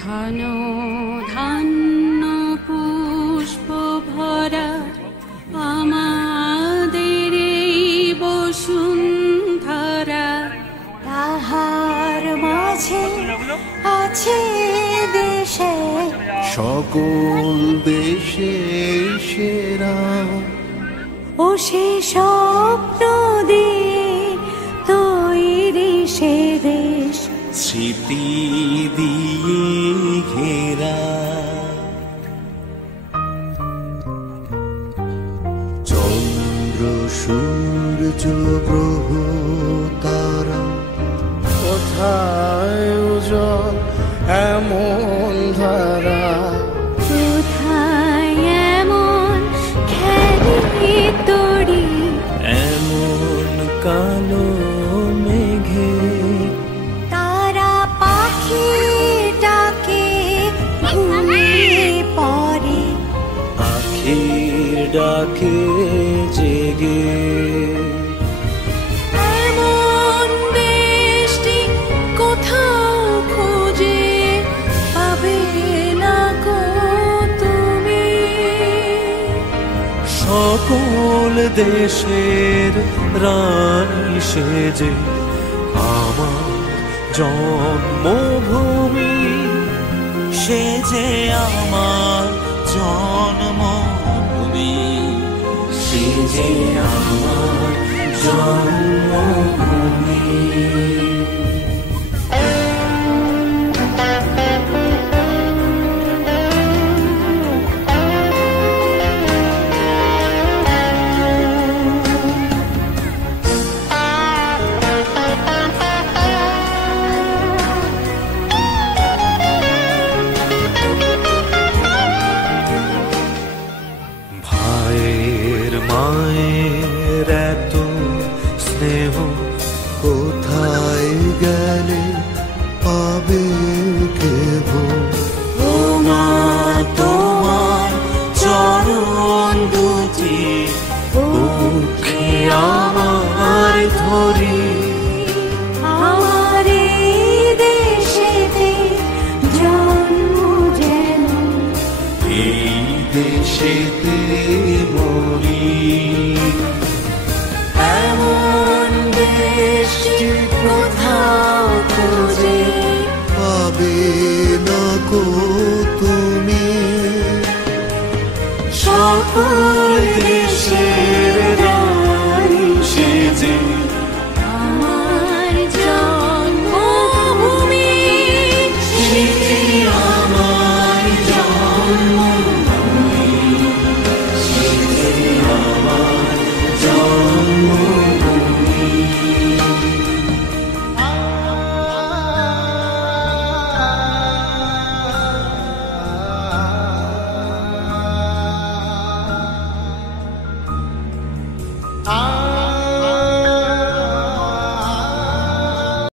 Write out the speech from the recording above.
ধন ধান্য পুষ্প ভরা আমাদের এই বসুন্ধরা, তাহার মাঝে আছে দেশে সকল দেশে সেরা, ও সে স্বপ্ন দিয়ে তৈরি সে দেশ, স্মৃতি দিয়ে ঘেরা। চন্দ্র সূর্য গ্রহ তারা, কোথায় উজ্জ্বল এমন ধারা, কোথায় এমন খেলে তরি, এমন কালো মেঘে তারা পাখিটাকে ঘুমিয়ে পড়ে, আখির ডাকে জেগে। এমন দেশটি কোথাও খুঁজে পাবে না গো তুমি, সকল দেশের রানী সেজে আমার জন্মভূমি, সেজে আমার জন্মভূমি, সেজে আমার জন্মভূমি। ভাইয়ের মায়ের এত স্নেহ কোথায় গেলে পাবে কেহ, ও মা তোমার চরণ দুটি বুকে আমার ধরি,